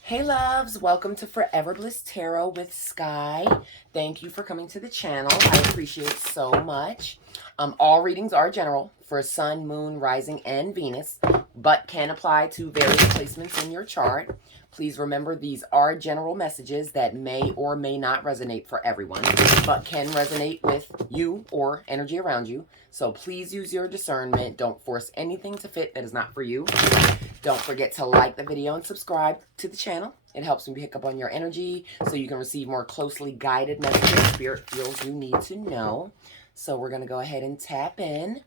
Hey loves, welcome to Forever Bliss Tarot with Sky. Thank you for coming to the channel. I appreciate it so much. All readings are general for Sun, Moon, Rising, and Venus, but can apply to various placements in your chart. Please remember these are general messages that may or may not resonate for everyone, but can resonate with you or energy around you. So please use your discernment. Don't force anything to fit that is not for you. Don't forget to like the video and subscribe to the channel. It helps me pick up on your energy so you can receive more closely guided messages Spirit feels you need to know. So we're going to go ahead and tap in.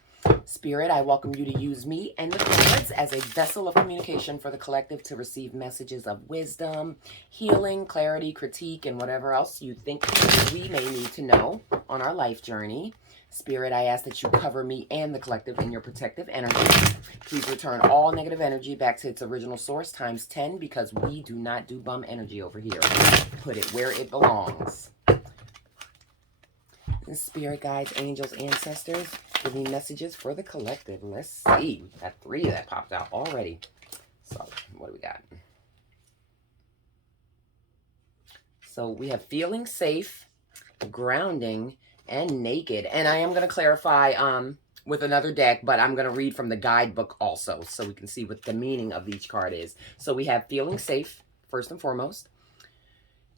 Spirit, I welcome you to use me and the cards as a vessel of communication for the collective to receive messages of wisdom, healing, clarity, critique, and whatever else you think we may need to know on our life journey. Spirit, I ask that you cover me and the collective in your protective energy. Please return all negative energy back to its original source times 10 because we do not do bum energy over here. Put it where it belongs. And spirit guides, angels, ancestors, give me messages for the collective. Let's see. We got 3 that popped out already. So, what do we got? So, we have feeling safe, grounding, and naked. And I am going to clarify with another deck, but I'm going to read from the guidebook also so we can see what the meaning of each card is. So we have feeling safe, first and foremost.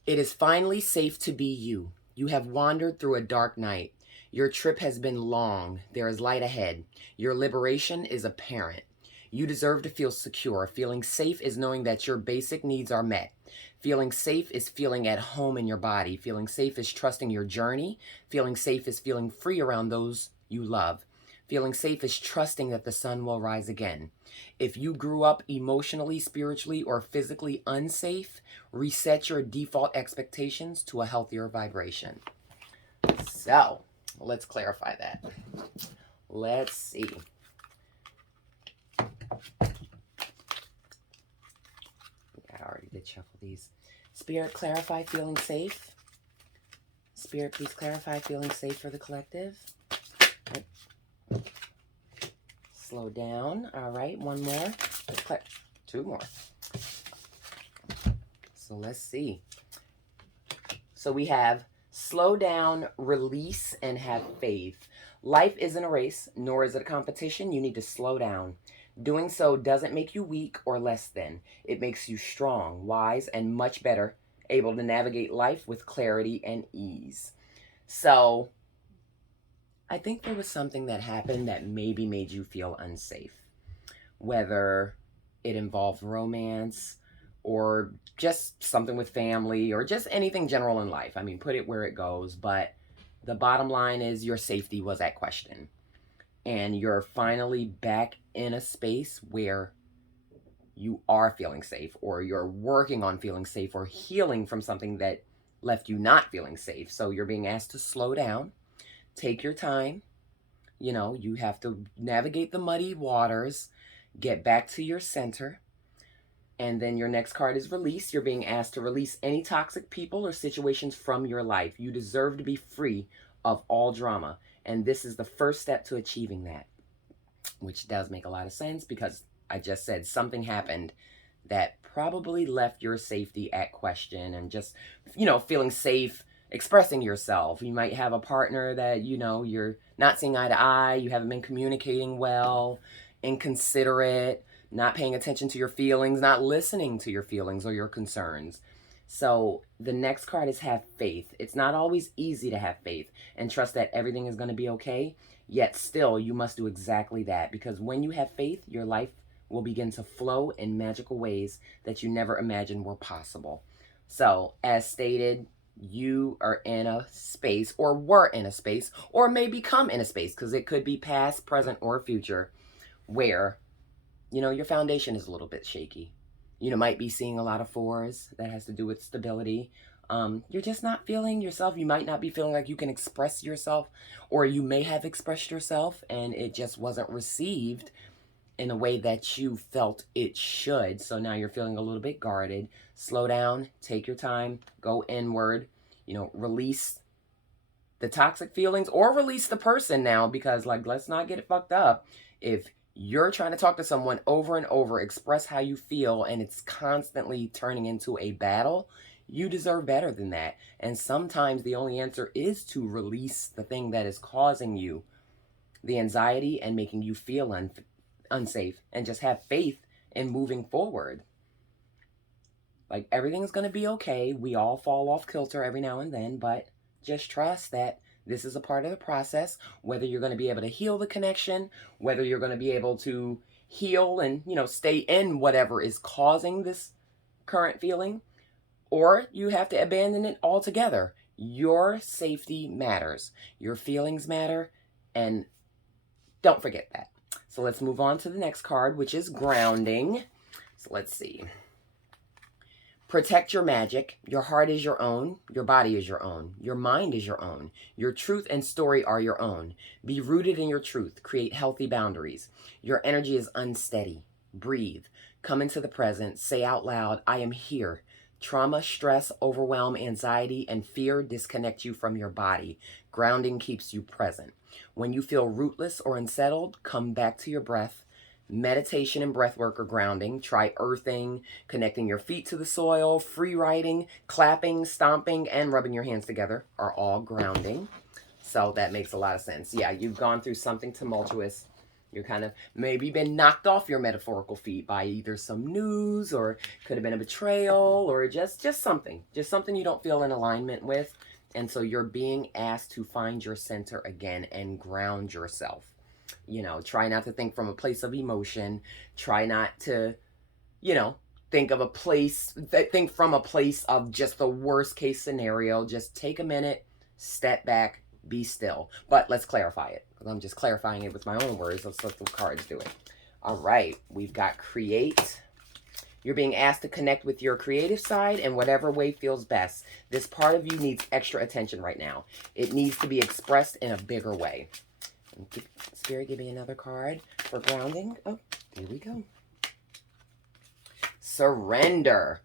It is finally safe to be you. You have wandered through a dark night. Your trip has been long. There is light ahead. Your liberation is apparent. You deserve to feel secure. Feeling safe is knowing that your basic needs are met. Feeling safe is feeling at home in your body. Feeling safe is trusting your journey. Feeling safe is feeling free around those you love. Feeling safe is trusting that the sun will rise again. If you grew up emotionally, spiritually, or physically unsafe, reset your default expectations to a healthier vibration. So, let's clarify that. Let's see. I already did shuffle these. Spirit, clarify feeling safe. Spirit, please clarify feeling safe for the collective. Right. Slow down. All right, one more. 2 more. So let's see. So we have slow down, release, and have faith. Life isn't a race, nor is it a competition. You need to slow down. Doing so doesn't make you weak or less than. It makes you strong, wise, and much better able to navigate life with clarity and ease. So I think there was something that happened that maybe made you feel unsafe, whether it involved romance or just something with family or just anything general in life. I mean, put it where it goes. But the bottom line is your safety was at question. And you're finally back in a space where you are feeling safe, or you're working on feeling safe, or healing from something that left you not feeling safe. So you're being asked to slow down, take your time. You know, you have to navigate the muddy waters, get back to your center. And then your next card is release. You're being asked to release any toxic people or situations from your life. You deserve to be free of all drama. And this is the first step to achieving that, which does make a lot of sense because I just said something happened that probably left your safety at question, and just, you know, feeling safe expressing yourself. You might have a partner that, you know, you're not seeing eye to eye, you haven't been communicating well, inconsiderate, not paying attention to your feelings, not listening to your feelings or your concerns. So the next card is have faith. It's not always easy to have faith and trust that everything is going to be okay. Yet still, you must do exactly that, because when you have faith, your life will begin to flow in magical ways that you never imagined were possible. So, as stated, you are in a space, or were in a space, or may become in a space, because it could be past, present, or future, where, you know, your foundation is a little bit shaky. You know, might be seeing a lot of 4s. That has to do with stability. You're just not feeling yourself. You might not be feeling like you can express yourself, or you may have expressed yourself and it just wasn't received in a way that you felt it should. So now you're feeling a little bit guarded. Slow down, take your time, go inward, you know, release the toxic feelings or release the person now, because, like, let's not get it fucked up. If You're trying to talk to someone over and over, express how you feel, and it's constantly turning into a battle. You deserve better than that. And sometimes the only answer is to release the thing that is causing you the anxiety and making you feel unsafe, and just have faith in moving forward. Like, everything's going to be okay. We all fall off kilter every now and then, but just trust that this is a part of the process. Whether you're going to be able to heal the connection, whether you're going to be able to heal and, stay in whatever is causing this current feeling, or you have to abandon it altogether. Your safety matters. Your feelings matter, and don't forget that. So let's move on to the next card, which is grounding. So let's see. Protect your magic. Your heart is your own. Your body is your own. Your mind is your own. Your truth and story are your own. Be rooted in your truth. Create healthy boundaries. Your energy is unsteady. Breathe. Come into the present. Say out loud, I am here. Trauma, stress, overwhelm, anxiety, and fear disconnect you from your body. Grounding keeps you present. When you feel rootless or unsettled, come back to your breath. Meditation and breath work are grounding. Try earthing, connecting your feet to the soil, free writing, clapping, stomping, and rubbing your hands together are all grounding. So that makes a lot of sense. Yeah, you've gone through something tumultuous. You're kind of maybe been knocked off your metaphorical feet by either some news, or could have been a betrayal, or just something you don't feel in alignment with. And so you're being asked to find your center again and ground yourself. Try not to think from a place of emotion. Try not to, think from a place of just the worst case scenario. Just take a minute, step back, be still. But let's clarify it, because I'm just clarifying it with my own words. Let's let the cards do it. All right, we've got create. You're being asked to connect with your creative side in whatever way feels best. This part of you needs extra attention right now. It needs to be expressed in a bigger way. Spirit, give me another card for grounding. Oh, here we go. Surrender.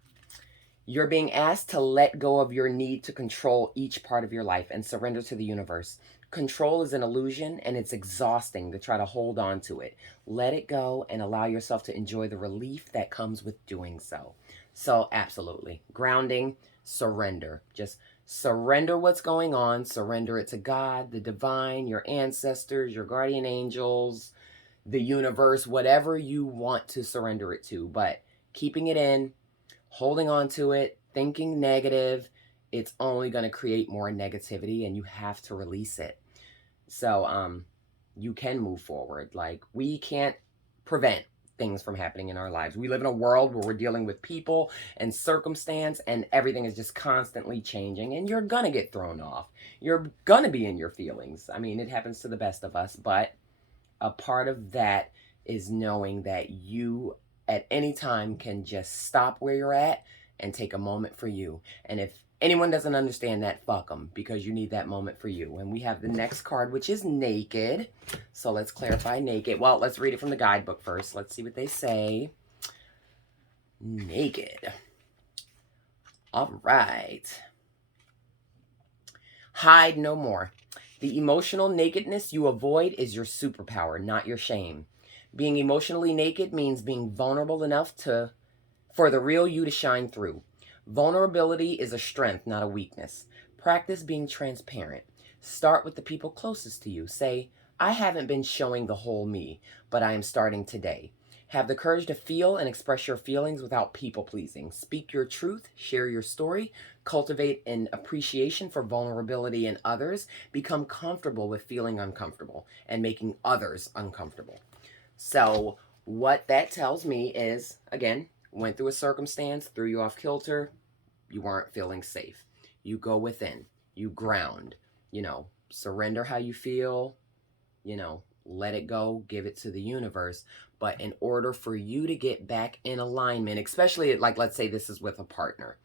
You're being asked to let go of your need to control each part of your life and surrender to the universe. Control is an illusion, and it's exhausting to try to hold on to it. Let it go and allow yourself to enjoy the relief that comes with doing so. So, absolutely. Grounding, surrender. Just surrender what's going on. Surrender it to God, the divine, your ancestors, your guardian angels, the universe, whatever you want to surrender it to. But keeping it in, holding on to it, thinking negative, it's only going to create more negativity, and you have to release it. So you can move forward. Like, we can't prevent things from happening in our lives. We live in a world where we're dealing with people and circumstance, and everything is just constantly changing, and you're gonna get thrown off. You're gonna be in your feelings. I mean, it happens to the best of us, but a part of that is knowing that you at any time can just stop where you're at and take a moment for you. And if anyone doesn't understand that, fuck them, because you need that moment for you. And we have the next card, which is naked. So let's clarify naked. Well, let's read it from the guidebook first. Let's see what they say. Naked. All right. Hide no more. The emotional nakedness you avoid is your superpower, not your shame. Being emotionally naked means being vulnerable enough for the real you to shine through. Vulnerability is a strength, not a weakness. Practice being transparent. Start with the people closest to you. Say, I haven't been showing the whole me, but I am starting today. Have the courage to feel and express your feelings without people-pleasing. Speak your truth, share your story, cultivate an appreciation for vulnerability in others. Become comfortable with feeling uncomfortable and making others uncomfortable. So what that tells me is, again, went through a circumstance, threw you off kilter, you weren't feeling safe. You go within, you ground, surrender how you feel, let it go, give it to the universe. But in order for you to get back in alignment, especially like, let's say this is with a partner,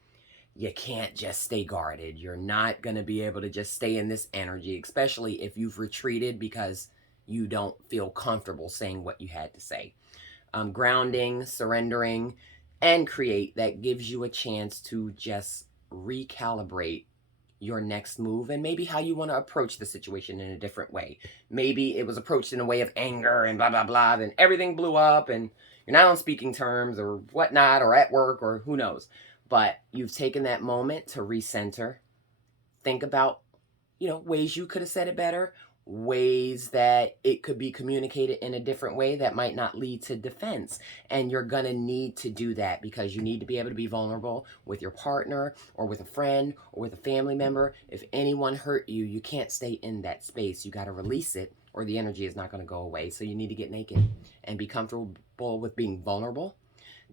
you can't just stay guarded. You're not going to be able to just stay in this energy, especially if you've retreated because you don't feel comfortable saying what you had to say. Grounding, surrendering, and create, that gives you a chance to just recalibrate your next move and maybe how you want to approach the situation in a different way. Maybe it was approached in a way of anger and blah, blah, blah, then everything blew up and you're not on speaking terms or whatnot, or at work, or who knows. But you've taken that moment to recenter, think about, ways you could have said it better, ways that it could be communicated in a different way that might not lead to defense. And you're going to need to do that because you need to be able to be vulnerable with your partner or with a friend or with a family member. If anyone hurt you, you can't stay in that space. You got to release it or the energy is not going to go away. So you need to get naked and be comfortable with being vulnerable,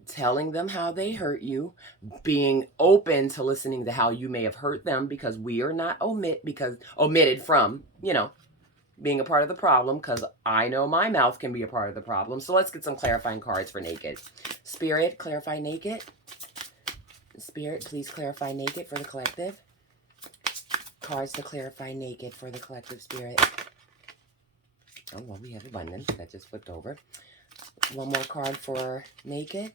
telling them how they hurt you, being open to listening to how you may have hurt them, because we are not omitted from, being a part of the problem, because I know my mouth can be a part of the problem. So let's get some clarifying cards for naked. Spirit, clarify naked. Spirit, please clarify naked for the collective. Cards to clarify naked for the collective, Spirit. Oh, well, we have abundance. That just flipped over. One more card for naked.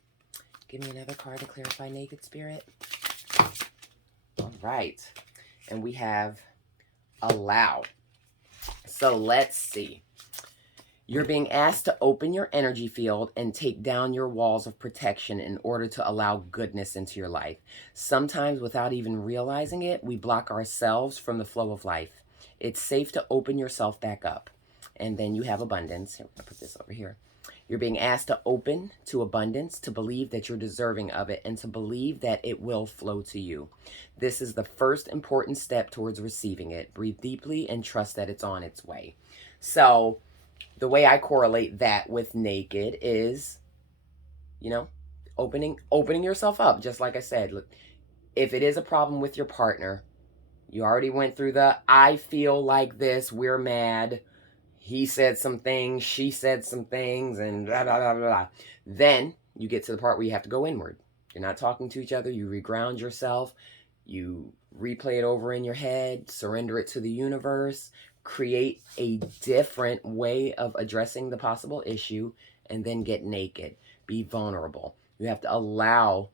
Give me another card to clarify naked, Spirit. All right. And we have allow. So let's see. You're being asked to open your energy field and take down your walls of protection in order to allow goodness into your life. Sometimes without even realizing it, we block ourselves from the flow of life. It's safe to open yourself back up. And then you have abundance. Here, I'm going to put this over here. You're being asked to open to abundance, to believe that you're deserving of it, and to believe that it will flow to you. This is the first important step towards receiving it. Breathe deeply and trust that it's on its way. So the way I correlate that with naked is, opening yourself up. Just like I said, if it is a problem with your partner, you already went through the, I feel like this, we're mad, he said some things, she said some things, and blah, blah, blah, blah, blah. Then you get to the part where you have to go inward. You're not talking to each other. You reground yourself. You replay it over in your head, surrender it to the universe, create a different way of addressing the possible issue, and then get naked. Be vulnerable. You have to allow,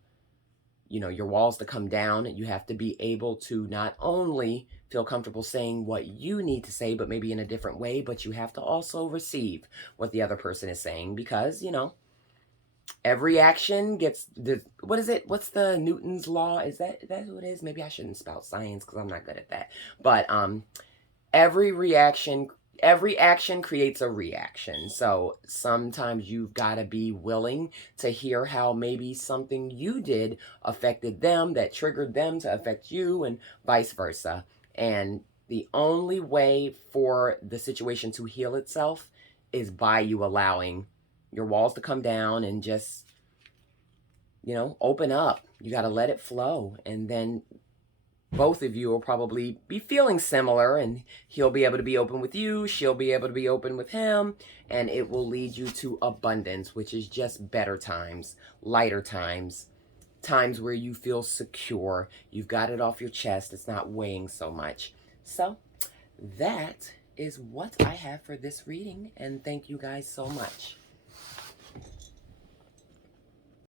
your walls to come down. You have to be able to not only feel comfortable saying what you need to say, but maybe in a different way, but you have to also receive what the other person is saying, because, every action gets what is it? What's the Newton's law? Is that who it is? Maybe I shouldn't spout science because I'm not good at that. But every action creates a reaction. So sometimes you've got to be willing to hear how maybe something you did affected them, that triggered them to affect you, and vice versa. And the only way for the situation to heal itself is by you allowing your walls to come down and just, open up. You got to let it flow. And then both of you will probably be feeling similar, and he'll be able to be open with you. She'll be able to be open with him. And it will lead you to abundance, which is just better times, lighter times, times where you feel secure. You've got it off your chest. It's not weighing so much. So that is what I have for this reading. And thank you guys so much.